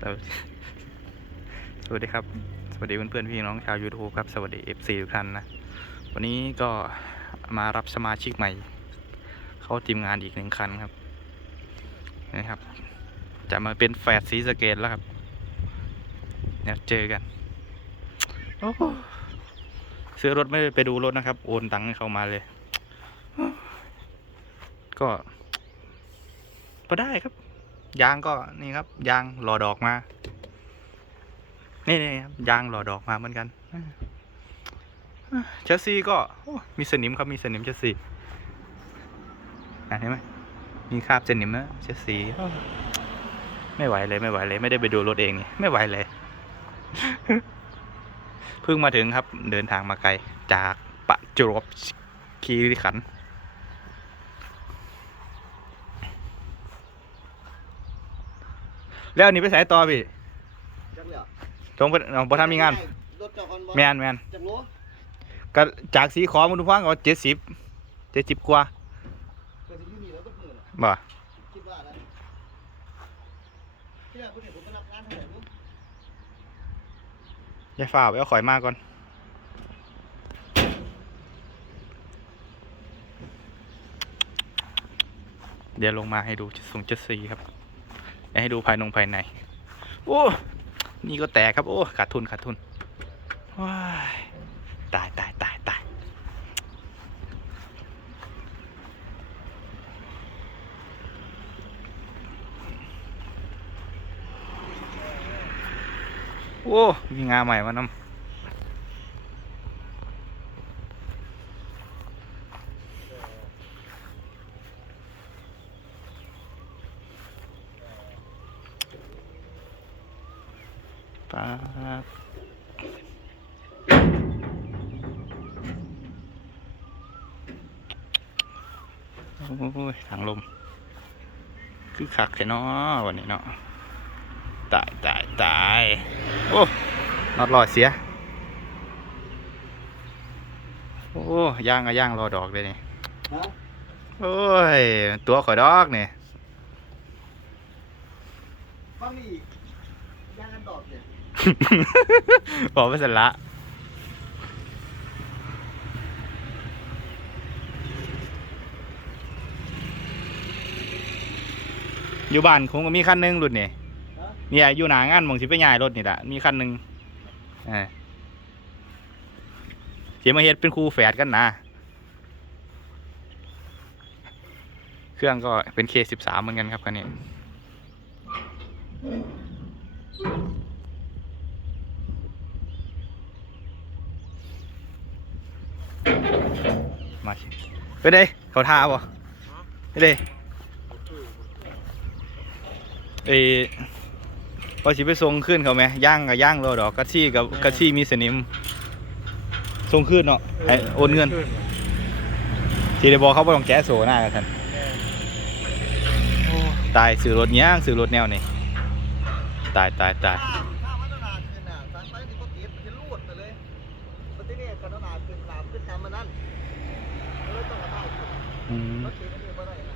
สวัสดีครับ สวัสดีเพื่อนๆพี่น้องชาว YouTube ครับ สวัสดี FC ทุกท่านนะ วันนี้ก็มารับสมาชิกใหม่ เข้าทีมงานอีกหนึ่งคันครับนะครับ จะมาเป็นแฟดสีสเกตแล้วครับเนี่ยเจอกันโอ้ซื้อรถไม่ได้ไปดูรถนะครับ โอนตังค์ให้ามาเลย ก็พอได้ครับ ยางก็นี่ครับ ยางหล่อดอกมา นี่นี่ครับยางหล่อดอกมาเหมือนกันเชสซีก็มีสนิมครับมีสนิมเชสซี่เห็นไหมมีคราบสนิมนะเชสซีไม่ไหวเลยไม่ไหวเลยไม่ได้ไปดูรถเองนี่ไม่ไหวเลยเพิ่งมาถึงครับเดินทางมาไกลจากปะจวบคีรีขันธ์ แล้วอันนี้ไปสายต่อพี่จักเหลี่ยตรงไปเอาบ่ทำมีงานรถเจ้าคอนบ่แมนแมนจักรั้วก็จากสีขอมันทุกฟังก็เจ็ดสิบเจ็ดสิบกว่าก็สิอยู่นี่แล้วก็เปิดอะบ่คิดว่านะที่แรกคุณเห็นผมมารับงานเท่าไหร่รู้อย่าฝ่าไปเอาข่อยมากก่อนเดี๋ยวลงมาให้ดูสูงเจ็ดสีครับเดี๋ยว ให้ดูภายนงภายใน โอ้ นี่ก็แตกครับ โอ้ ขาดทุนขาดทุน ว้ายตายตายตายตายโอ้ มีงาใหม่มานำปาดโอ้ยถังลม คือคักแค่นอวันนี้เนาะตายตายตายโอ้นอดลอยเสีย โอ้ย่างก็ย่างรอดอกเลยนี่โอ้ย ตัวข่อยดอกนี่ฟังนี่างกันดอกเนี่ยบอกไปเสละ อยู่บ้านคงก็มีคันหนึงรุ่นนี่ฮะเนี่ยอยู่หนางานหมองสิไปย้ายรถนี่แหละมีคันหนึงเออเสียมาเฮ็ดเป็นครูแฝดกันนะ เครื่องก็เป็น K13 เหมือนกันครับคันนี้ มาสิไปเด้เขาท่าบ่ไปเด้ เอ้พอสิไปส่งขึ้นเขาไหมย่างกับย่างรอดอกกะชี่กับกะชี่มีสนิมส่งขึ้นเนาะให้โอนเงิน ทีเดียวบอกเขาบ่ต้องแก้โซหน้ากันทันโอ้ตายซื้อรถย่างซื้อรถแนวนี่ตายตายตายข้ามข้ามมาตนาขึ้นน่ะสายไฟนี่ก็ติดมันจะรูดไปเลยมันที่นี่กันตนาขึ้นน้ำขึ้นน้ำมันนั่นเลยต้องกระต่ายขึ้น อืม รถติดมันอยู่บ่ได้นะ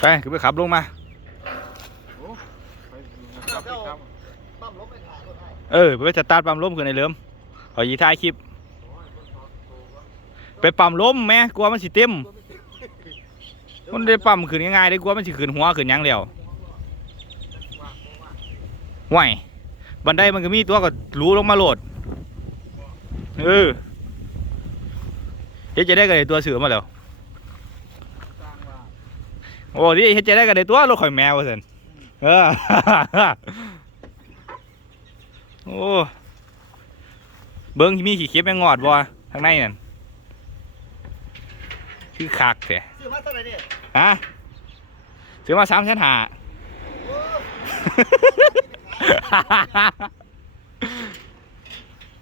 ไปคือไปขับลงมาเออไปสตาร์ทปั๊มล้มขึ้นในเริ่มขอยีท้ายคลิป ไปปั๊มล้มแม่กลัวมันสิเต็มมันได้ปั๊มขึ้นง่ายๆได้กลัวมันสิขึ้นหัวขึ้นยังแล้วห่วยบันไดมันก็มีตัวก็รู้ลงมาโหลดเออเฮ็ดจะได้กันตัวเสือมาแล้ว โอ้ดิเฮ็ดจะได้กันตัวรถข่อยแมวว่าซั่นเออโอ้เบิ้งมีขี้เข็บแมงงอดบ่ทางในนั่นคือคักแท้ซื้อมาเท่าไหร่เนี่ยฮะซื้อมาสามชั้นหาโอ้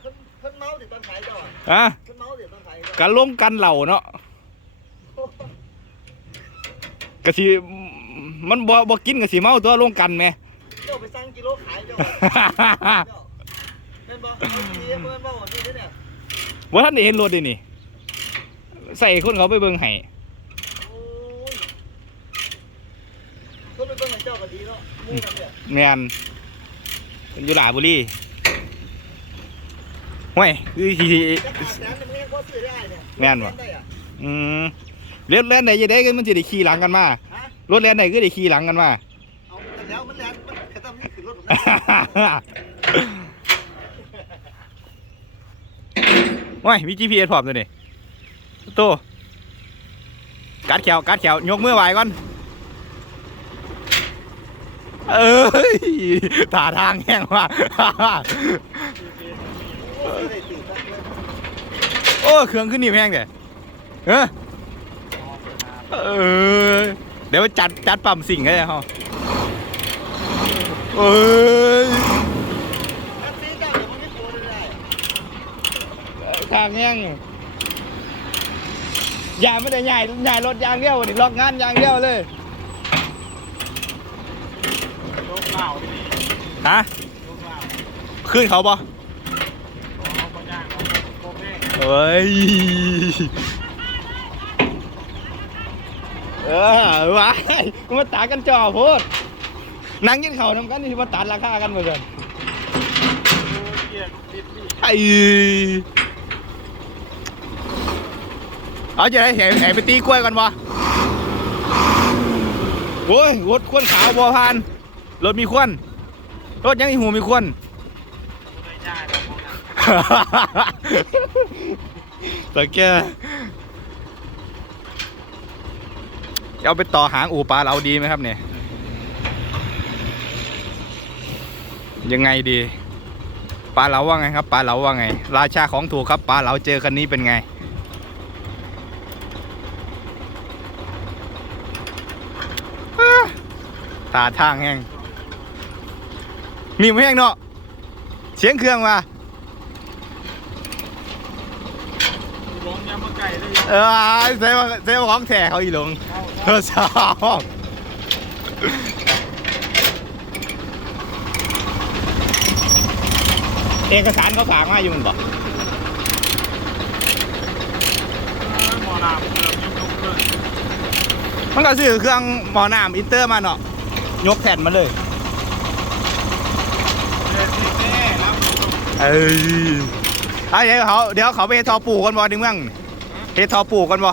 เพิ่นเพิ่นเมาส์ดิตอนขายก่อนฮะเพิ่นเมาส์ดิตอนขายกันลงกันเหล่าเนาะ กะสิมันบ่บ่กินกะสิเมาตัวลงกันแหม เจ้าไปสั่งกิโลขายเจ้าเจ้าเป็นบ่เอาดีเพิ่นบ่ดีเด้อเนี่ย ว่าท่านได้เห็นรถดินี่ ใส่คนเขาไปเบิ่งให้โอ้ยคนไปเบิ่งให้เจ้าก็ดีเนาะหมู่กันเนี่ยแมนอยู่หลาบุรีห่วยคือสิจะขาดแสนมันยังพอซื้อได้เนี่ยแม่นบ่ ได้อะอืม รถแล่นไหนจะได้ก็มันจะได้ขี่หลังกันมาฮะรถแล่นไหนก็ได้ขี่หลังกันมา เอาแต่แล้วมันแลนมันแค่ต้องนี่ขึ้นรถผมนะว้ยมี GPS พร้อมตัวนี่โตกัดแขวกัดแขวยกมือไหวก่อน เอ้ยตาทางแห้งว่ะโอ้ยได้ตื่นครับเลยโอ้ เครื่องขึ้นนี่แพงเด้เออ เออเดี๋ยวจัดจัดปั๊มสิ่งให้เขาเอ้ยแท็กซี่เจ้าเดี๋ยวมันไม่โผล่ได้ทางแห้งยายไม่ได้ใหญ่ใหญ่รถยางเดียวนี่ล็อกงานยางเดียวเลยฮะขึ้นเขาปะเอาไปย่าง เอาโคเพ่เอ้ยเออว้ายมาตากันจ่อโพดนั่งกินข้าวนำกันนี่มาตัดราคากันเหมือนกันเกียร์ติดนี่ไอ้เอาจะได้แห่แห่ไปตีกล้วยกันวะโอ้ยรถควนขาวบอพานรถมีควนรถยังอีหูมีควนไม่ได้แล้วมองนะแต่แก เอาไปต่อหางอู่ปลาเราดีไหมครับเนี่ย ยังไงดี ปลาเราว่าไงครับ ปลาเราว่าไง ราชาของถูกครับ ปลาเราเจอคันนี้เป็นไง ตาทางแห้งมีไม่แห้งเนาะ เสียงเครื่องมา ลงยำมาไก่ได้ เออเซฟเซฟของแท้เขาอีหลงเออสองเอกสารเขาฝากมาอยู่มันบอกหมอลามเริ่มยังลงเลยมันก็ซื้อเครื่องหมอน้ำอินเตอร์มาเนาะยกแผ่นมาเลยเดินนี่แน่แล้วเอ้ยเอาเดี๋ยวเขาเดี๋ยวเขาไปทอปูกันบ่ในเมือง เฮ็ดทอปูกันบ่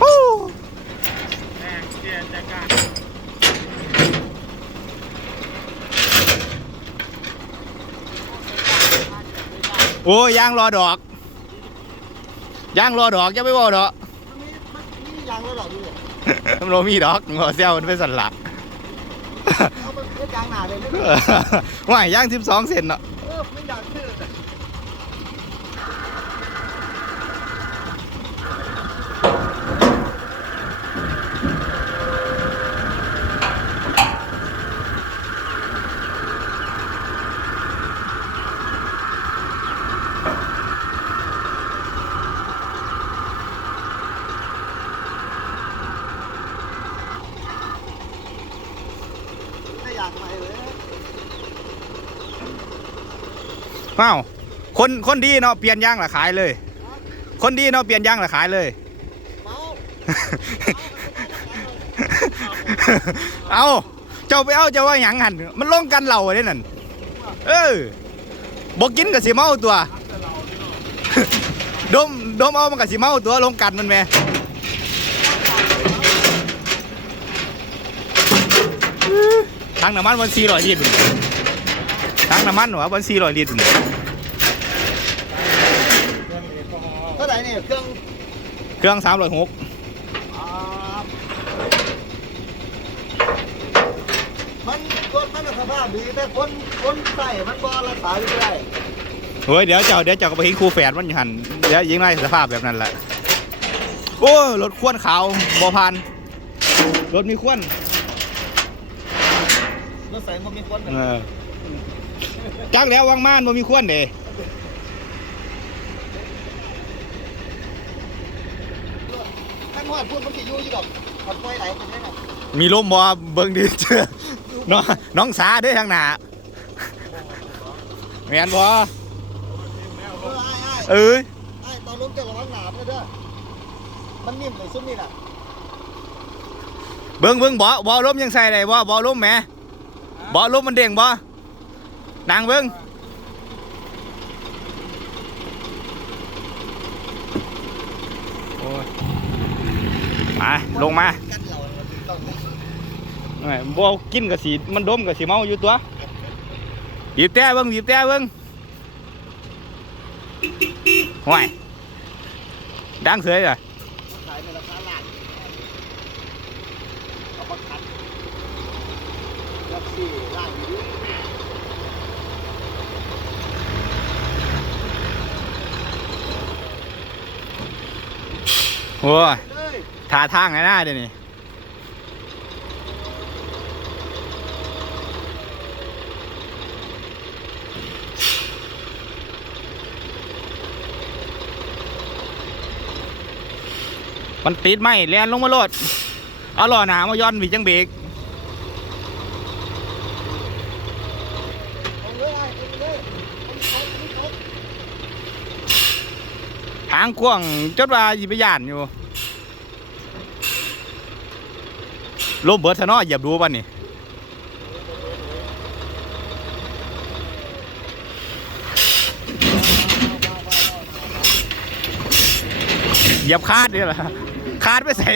ฮู้แน่เกียร์จัดการโอ้ยยางรอดอกยางรอดอกจะไม่บอกดอกมันมีมันมียางแล้วหรอดูเนี่ยมันโรมีดอกงอเซลมันเป็นสันหลักเอาไปเพื่อยางหนาเลยไม่ได้ว่ายย่างสิบสองเซนเนาะ เออไม่อยากขึ้นเลย ไม่อยากไปเลย ว้าวคนคนดีเนาะเปลี่ยนย่างละขายเลย คนดีเนาะเปลี่ยนย่างละขายเลย เอาเจ้าไปเอาเจ้าว่าหยังหันมันลงกันเหล่าเด้นั่นเออบอกกินกับสิเมาตัว ดมดมเอามันกับสิเมาตัวลงกันมันแม่ทั้งน้ำมันวันสี่ร้อยลิตร ทั้งน้ำมันหรอวันสี่ร้อยลิตรเท่าไหร่เนี่ยเครื่องเครื่องสามร้อยหกมันรถมันสภาพดีแต่คนคนใส่มันบอรักษาอยู่ได้เฮ้ยเดี๋ยวเจ้าเดี๋ยวเจ้าก็ไปเห็นครูแฝดมันอยู่หันเดี๋ยวยิงได้สภาพแบบนั้นแหละโอ้รถควนขาวบอพันรถมีควนรถใส่มันมีคนเออ จักแล้ววังม่านบ่มีควนเด้มดนไหนมีลมบ่เบิ่งดิเจอน้องน้องสาเด้ทางหน้าแม่นบ่เอออ้ยอเอ้ยอ้ายตอนลงจะระวังหนาเด้อเด้อมันนิ่มเลยซุมนี่น่ะเบิ่งเบิ่งบ่บ่ลมยังใส่ได้บ่บ่ลมแหมบ่ลมมันเด้งบ่ นางเบิ่งโอ้ยมาลงมากันเราต้องแหม่บ่กินก็สิมันดมก็สิเมาอยู่ตัวบีบแต่เบิ่งบีบแต่เบิ่งห่วยดังเสยอะขายในราคาล้านเอามาคัดแล้วสี่ล้านอยู่ โอ้ยท่าทางไงหน้าเดี๋ยวนี้มันติดไหมแลนลงมาโลดเอาหล่อหนามาย้อนหวีจังเบรก เอาเลยไอ้เอาเลยเอาเขาเอาเขา ทางกว้างจดว่าสิไปยานอยู่ลมเบิดทะนาะเหยียบดูป่ะนี่เหยียบคาดนี่แหละคาดไปใส่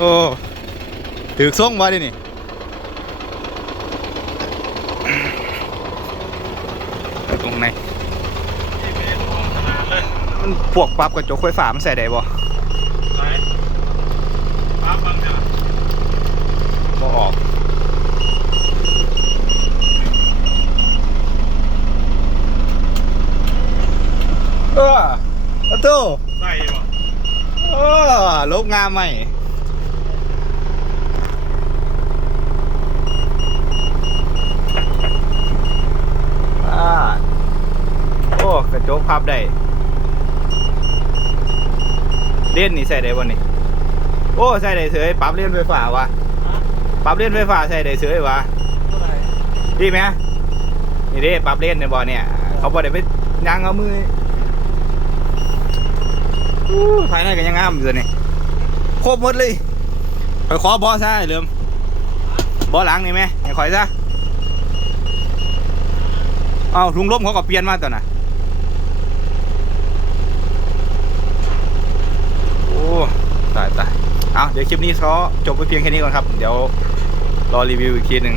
โอ้ถือส่งมาดินี่ตรงไหนมันพวกปรับกระจกไฟฟ้ามันใส่ได้บ่บ่ออกเออประตูใส่บ่เออลบงามไหมอ่าโอ้กระจกพั บได้เล่นนี่ใส่ได้บ่นี่โอ้ใส่ได้เสยปรับเล่นไฟฟ้าวะปรับเล่นไฟฟ้าใส่ได้เสยวะเท่าไหร่ดีไหมนี่เด้ปรับเล่นในบ่เนี่ย เขาบ่ได้ไปยังเอามืออู้ภายในก็ยังงามอยู่ตัวนี่ครบหมดเลยไปขอบอซะไอ้เหลิมบอหลังนี่ไหมให้ข่อยซะเอาถุงลมเขาก็เปลี่ยนมาตัวน่ะโอ้ ตายตายเอาเดี๋ยวคลิปนี้เขาจบไปเพียงแค่นี้ก่อนครับ เดี๋ยวรอรีวิวอีกทีหนึ่ง